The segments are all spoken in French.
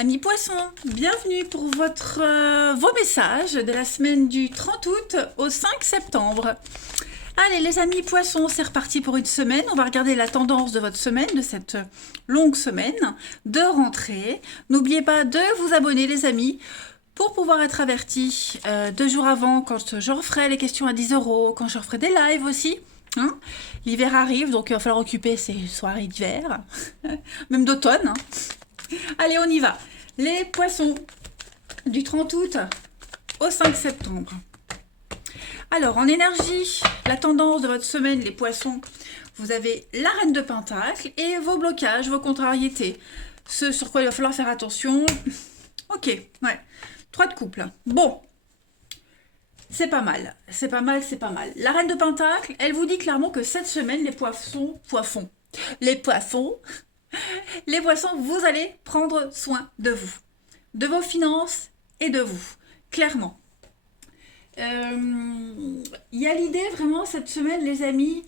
Amis poissons, bienvenue pour vos messages de la semaine du 30 août au 5 septembre. Allez les amis poissons, c'est reparti pour une semaine. On va regarder la tendance de votre semaine, de cette longue semaine de rentrée. N'oubliez pas de vous abonner les amis pour pouvoir être avertis 2 jours avant quand je referai les questions à 10 €, quand je referai des lives aussi. Hein, l'hiver arrive, donc il va falloir occuper ces soirées d'hiver, même d'automne. Hein. Allez, on y va. Les poissons du 30 août au 5 septembre. Alors, en énergie, la tendance de votre semaine, les poissons, vous avez la reine de Pentacle et vos blocages, vos contrariétés. Ce sur quoi il va falloir faire attention. Ok, ouais. 3 de couple. Bon, c'est pas mal. C'est pas mal, c'est pas mal. La reine de Pentacle, elle vous dit clairement que cette semaine, les poissons, les poissons, vous allez prendre soin de vous, de vos finances et de vous, clairement. Il y a l'idée vraiment cette semaine, les amis,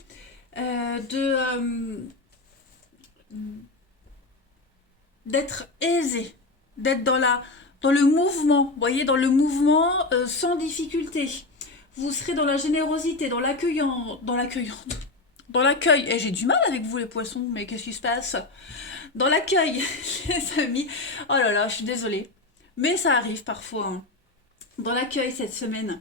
d'être aisé, d'être dans le mouvement, vous voyez, dans le mouvement sans difficulté. Vous serez dans la générosité, dans l'accueil. Et j'ai du mal avec vous les poissons, mais qu'est-ce qui se passe? Dans l'accueil, les amis. Oh là là, je suis désolée. Mais ça arrive parfois. Hein. Dans l'accueil cette semaine.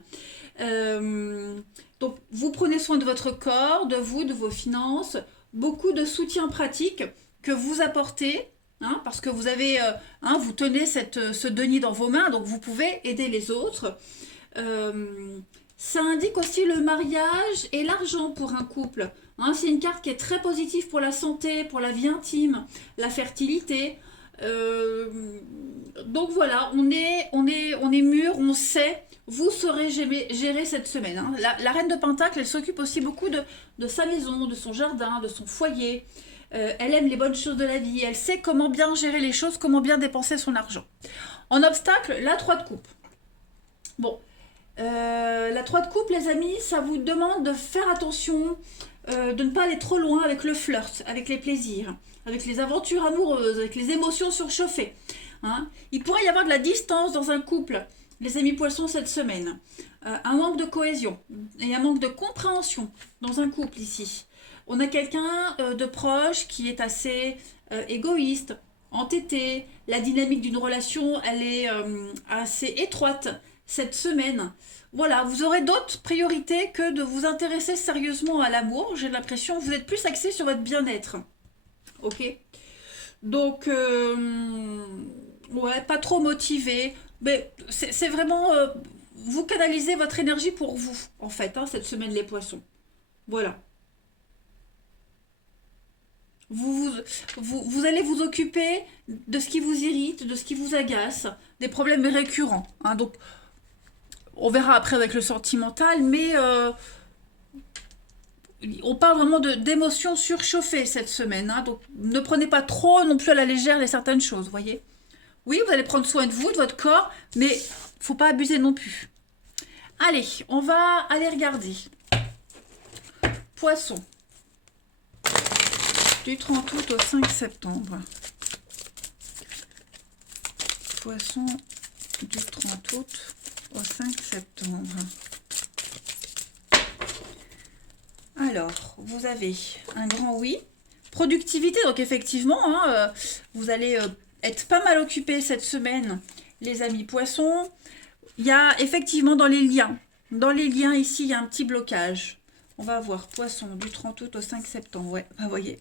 Donc, vous prenez soin de votre corps, de vous, de vos finances. Beaucoup de soutien pratique que vous apportez. Hein, parce que vous avez, vous tenez ce denier dans vos mains, donc vous pouvez aider les autres. Ça indique aussi le mariage et l'argent pour un couple. Hein, c'est une carte qui est très positive pour la santé, pour la vie intime, la fertilité. Donc voilà, on est mûr, on sait. Vous saurez gérer cette semaine. Hein. La reine de Pentacle, elle s'occupe aussi beaucoup de sa maison, de son jardin, de son foyer. Elle aime les bonnes choses de la vie. Elle sait comment bien gérer les choses, comment bien dépenser son argent. En obstacle, la 3 de coupe. Bon, la 3 de coupe, les amis, ça vous demande de faire attention, de ne pas aller trop loin avec le flirt, avec les plaisirs, avec les aventures amoureuses, avec les émotions surchauffées. Hein. Il pourrait y avoir de la distance dans un couple, les amis poissons, cette semaine. Un manque de cohésion et un manque de compréhension dans un couple ici. On a quelqu'un de proche qui est assez égoïste, entêté. La dynamique d'une relation, elle est assez étroite cette semaine. Voilà, vous aurez d'autres priorités que de vous intéresser sérieusement à l'amour. J'ai l'impression que vous êtes plus axé sur votre bien-être. Ok. Donc, ouais, pas trop motivé. Mais c'est vraiment... vous canalisez votre énergie pour vous, en fait, hein, cette semaine, les poissons. Voilà. Vous, vous allez vous occuper de ce qui vous irrite, de ce qui vous agace, des problèmes récurrents. Hein. Donc, on verra après avec le sentimental, mais on parle vraiment d'émotions surchauffées cette semaine. Hein. Donc, ne prenez pas trop non plus à la légère les certaines choses, voyez. Oui, vous allez prendre soin de vous, de votre corps, mais faut pas abuser non plus. Allez, on va aller regarder. Poisson. Du 30 août au 5 septembre. Poisson du 30 août au 5 septembre. Alors, vous avez un grand oui. Productivité, donc effectivement, hein, vous allez être pas mal occupé cette semaine, les amis poissons. Il y a effectivement dans les liens. Dans les liens ici, il y a un petit blocage. On va voir poisson du 30 août au 5 septembre. Ouais, vous voyez.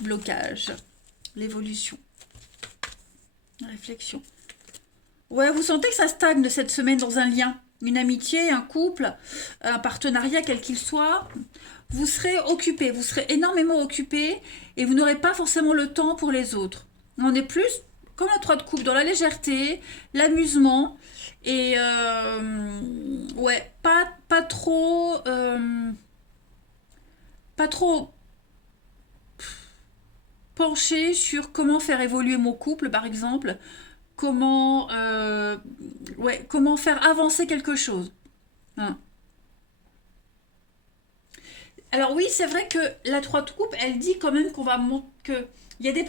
Blocage. L'évolution. Réflexion. Ouais, vous sentez que ça stagne de cette semaine dans un lien. Une amitié, un couple, un partenariat, quel qu'il soit. Vous serez occupé, vous serez énormément occupé et vous n'aurez pas forcément le temps pour les autres. On est plus comme la 3 de coupe, dans la légèreté, l'amusement et ouais, pas trop... pas trop penché sur comment faire évoluer mon couple, par exemple, comment faire avancer quelque chose. Hein. Alors oui, c'est vrai que la 3 de coupe, elle dit quand même que il y a des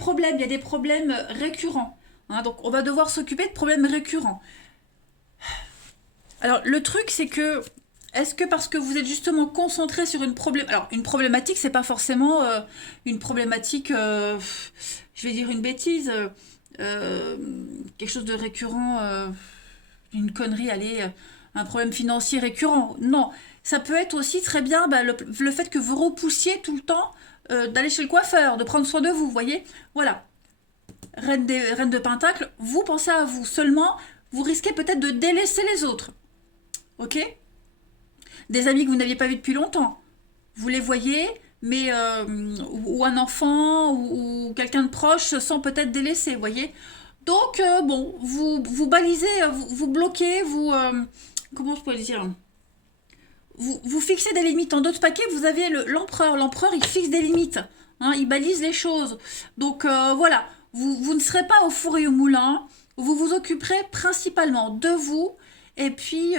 problèmes récurrents. hein. Donc, on va devoir s'occuper de problèmes récurrents. Alors, le truc, c'est que, est-ce que parce que vous êtes justement concentré sur une problématique... Alors, une problématique, c'est pas forcément une problématique, je vais dire une bêtise, euh, quelque chose de récurrent, une connerie, allez, un problème financier récurrent. Non, ça peut être aussi très bien bah, le fait que vous repoussiez tout le temps d'aller chez le coiffeur, de prendre soin de vous, vous voyez. Voilà, Reine de Pentacle, vous pensez à vous. Seulement, vous risquez peut-être de délaisser les autres. Ok? Des amis que vous n'aviez pas vus depuis longtemps. Vous les voyez, mais ou un enfant ou quelqu'un de proche se sent peut-être délaissé, vous voyez. Donc, bon, vous balisez, vous bloquez, comment je pourrais dire, vous fixez des limites. En d'autres paquets, vous avez l'empereur. L'empereur, il fixe des limites. Hein, il balise les choses. Donc, voilà, vous ne serez pas au four et au moulin. Vous vous occuperez principalement de vous et puis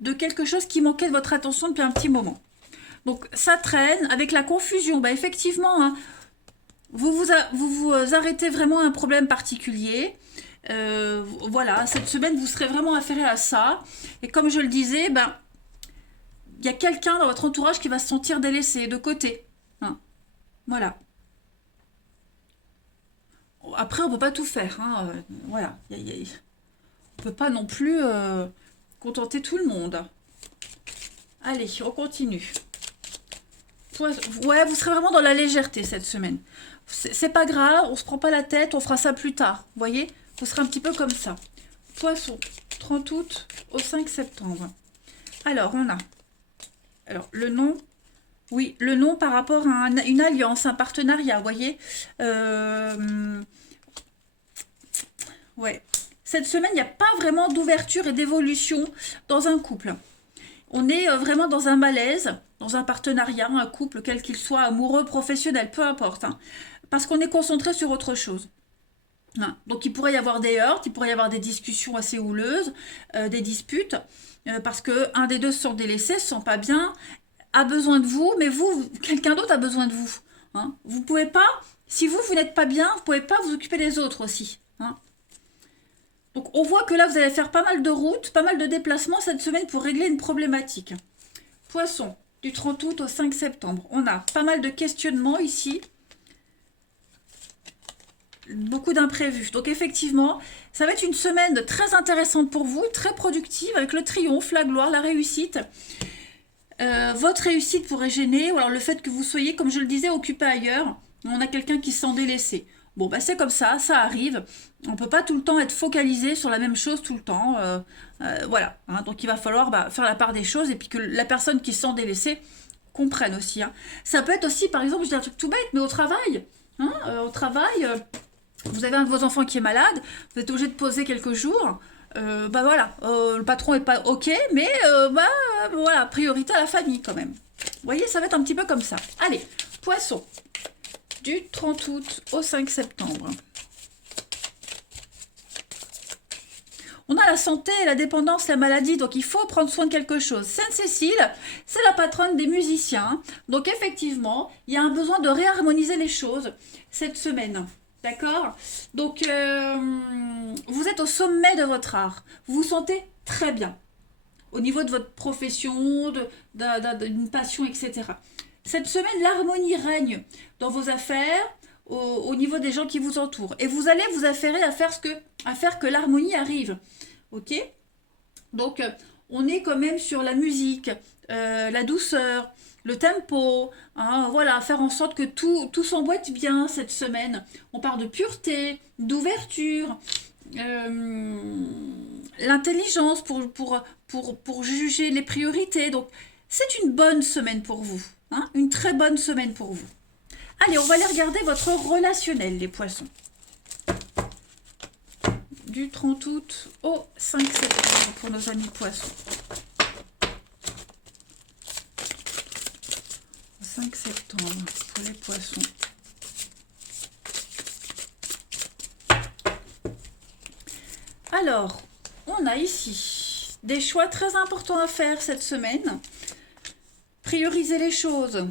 de quelque chose qui manquait de votre attention depuis un petit moment. Donc ça traîne avec la confusion. Bah, effectivement, hein, vous arrêtez vraiment un problème particulier. Voilà, cette semaine, vous serez vraiment affairé à ça. Et comme je le disais, ben, il y a quelqu'un dans votre entourage qui va se sentir délaissé, de côté. Hein, voilà. Après, on peut pas tout faire. Hein, voilà. On peut pas non plus contenter tout le monde. Allez, on continue. Ouais, vous serez vraiment dans la légèreté cette semaine. C'est pas grave, on se prend pas la tête, on fera ça plus tard. Vous voyez, vous serez un petit peu comme ça. Poisson, 30 août au 5 septembre. Alors, on a... Alors, le nom... Oui, le nom par rapport à une alliance, un partenariat, vous voyez. Ouais. Cette semaine, il n'y a pas vraiment d'ouverture et d'évolution dans un couple. On est vraiment dans un malaise, dans un partenariat, un couple, quel qu'il soit, amoureux, professionnel, peu importe. Hein, parce qu'on est concentré sur autre chose. Hein, donc il pourrait y avoir des heurts, il pourrait y avoir des discussions assez houleuses, des disputes, parce que un des deux se sent délaissé, se sent pas bien, a besoin de vous, mais vous, quelqu'un d'autre a besoin de vous. Hein. Vous pouvez pas, si vous n'êtes pas bien, vous pouvez pas vous occuper des autres aussi. Hein. Donc on voit que là, vous allez faire pas mal de routes, pas mal de déplacements cette semaine pour régler une problématique. Poisson, du 30 août au 5 septembre. On a pas mal de questionnements ici. Beaucoup d'imprévus. Donc effectivement, ça va être une semaine très intéressante pour vous, très productive, avec le triomphe, la gloire, la réussite. Votre réussite pourrait gêner, ou alors le fait que vous soyez, comme je le disais, occupé ailleurs. On a quelqu'un qui se sent délaissé. Bon, bah c'est comme ça arrive. On ne peut pas tout le temps être focalisé sur la même chose tout le temps. Voilà. Hein. Donc il va falloir faire la part des choses et puis que la personne qui se sent délaissée comprenne aussi. Hein. Ça peut être aussi, par exemple, je dis un truc tout bête, mais au travail. Hein, au travail, vous avez un de vos enfants qui est malade, vous êtes obligé de poser quelques jours. Bah voilà, le patron est pas ok, mais voilà, priorité à la famille quand même. Vous voyez, ça va être un petit peu comme ça. Allez, poisson, du 30 août au 5 septembre. On a la santé, la dépendance, la maladie, donc il faut prendre soin de quelque chose. Sainte-Cécile, c'est la patronne des musiciens. Donc effectivement, il y a un besoin de réharmoniser les choses cette semaine. D'accord? Donc, vous êtes au sommet de votre art. Vous vous sentez très bien. Au niveau de votre profession, d'une passion, etc. Cette semaine, l'harmonie règne dans vos affaires, au niveau des gens qui vous entourent. Et vous allez vous affairer à faire que l'harmonie arrive. Ok? Donc, on est quand même sur la musique, la douceur, le tempo, hein, voilà, faire en sorte que tout s'emboîte bien cette semaine. On parle de pureté, d'ouverture, l'intelligence pour juger les priorités. Donc, c'est une bonne semaine pour vous, hein, une très bonne semaine pour vous. Allez, on va aller regarder votre relationnel, les poissons. Du 30 août au 5 septembre pour nos amis poissons. 5 septembre pour les poissons. Alors, on a ici des choix très importants à faire cette semaine. Prioriser les choses.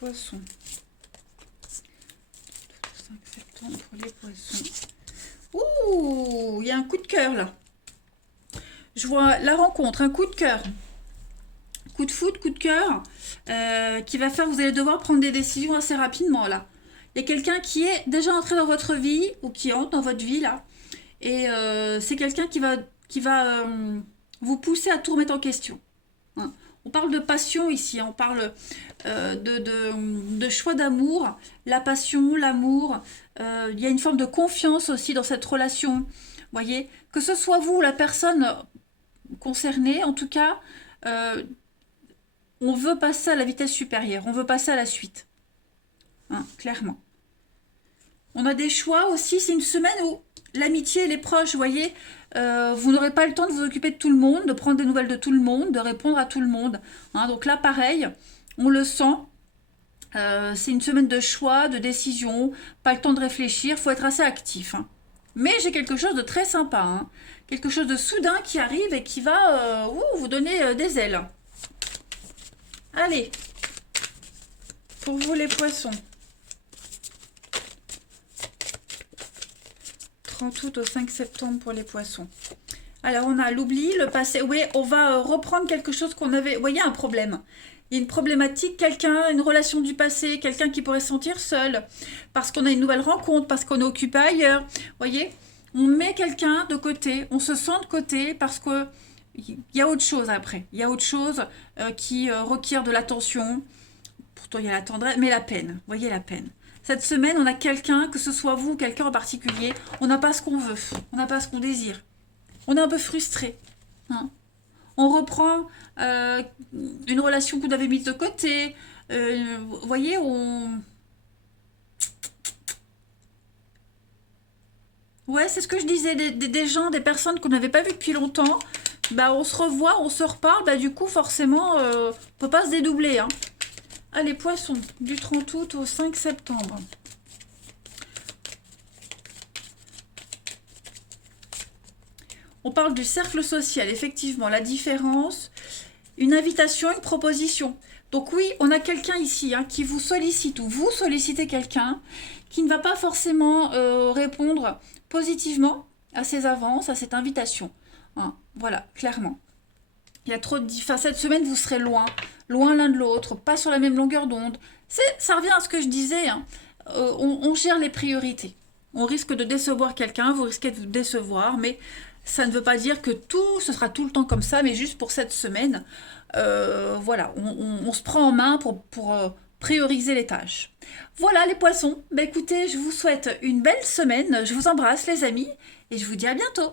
Poissons. 5 septembre pour les poissons. voyez un coup de cœur là. Je vois la rencontre, un coup de cœur. Coup de foot, coup de cœur, qui va faire, vous allez devoir prendre des décisions assez rapidement là. Il y a quelqu'un qui est déjà entré dans votre vie, ou qui entre dans votre vie là. Et c'est quelqu'un qui va vous pousser à tout remettre en question. Hein. On parle de passion ici, hein. On parle de choix d'amour, la passion, l'amour. Il y a une forme de confiance aussi dans cette relation. Voyez, que ce soit vous ou la personne concernée, en tout cas, on veut passer à la vitesse supérieure, on veut passer à la suite. Hein, clairement. On a des choix aussi, c'est une semaine où l'amitié et les proches, vous voyez, vous n'aurez pas le temps de vous occuper de tout le monde, de prendre des nouvelles de tout le monde, de répondre à tout le monde. Hein, donc là, pareil, on le sent. C'est une semaine de choix, de décision, pas le temps de réfléchir, il faut être assez actif. Hein. Mais j'ai quelque chose de très sympa, hein. Quelque chose de soudain qui arrive et qui va vous donner des ailes. Allez, pour vous les poissons. 30 août au 5 septembre pour les poissons. Alors on a l'oubli, le passé. Oui, on va reprendre quelque chose qu'on avait. Vous voyez un problème. Il y a une problématique, quelqu'un, une relation du passé, quelqu'un qui pourrait se sentir seul, parce qu'on a une nouvelle rencontre, parce qu'on est occupé ailleurs. Vous voyez, on met quelqu'un de côté, on se sent de côté parce que il y a autre chose après. Il y a autre chose qui requiert de l'attention. Pourtant, il y a la tendresse, mais la peine. Vous voyez la peine. Cette semaine, on a quelqu'un, que ce soit vous ou quelqu'un en particulier, on n'a pas ce qu'on veut, on n'a pas ce qu'on désire. On est un peu frustré. Hein. On reprend une relation que vous avez mise de côté. Vous voyez, Ouais, c'est ce que je disais, des gens, des personnes qu'on n'avait pas vues depuis longtemps. Bah, on se revoit, on se reparle, bah, du coup, forcément, on peut pas se dédoubler. Hein. Allez, poissons, du 30 août au 5 septembre. On parle du cercle social, effectivement, la différence, une invitation, une proposition. Donc oui, on a quelqu'un ici hein, qui vous sollicite ou vous sollicitez quelqu'un qui ne va pas forcément répondre positivement à ces avances, à cette invitation. Hein, voilà, clairement. Il y a trop de... Enfin, cette semaine, vous serez loin, loin l'un de l'autre, pas sur la même longueur d'onde. Ça revient à ce que je disais, hein. On gère les priorités. On risque de décevoir quelqu'un, vous risquez de vous décevoir, mais ça ne veut pas dire que ce sera tout le temps comme ça, mais juste pour cette semaine, voilà, on se prend en main pour prioriser les tâches. Voilà les poissons. Bah, écoutez, je vous souhaite une belle semaine, je vous embrasse les amis, et je vous dis à bientôt.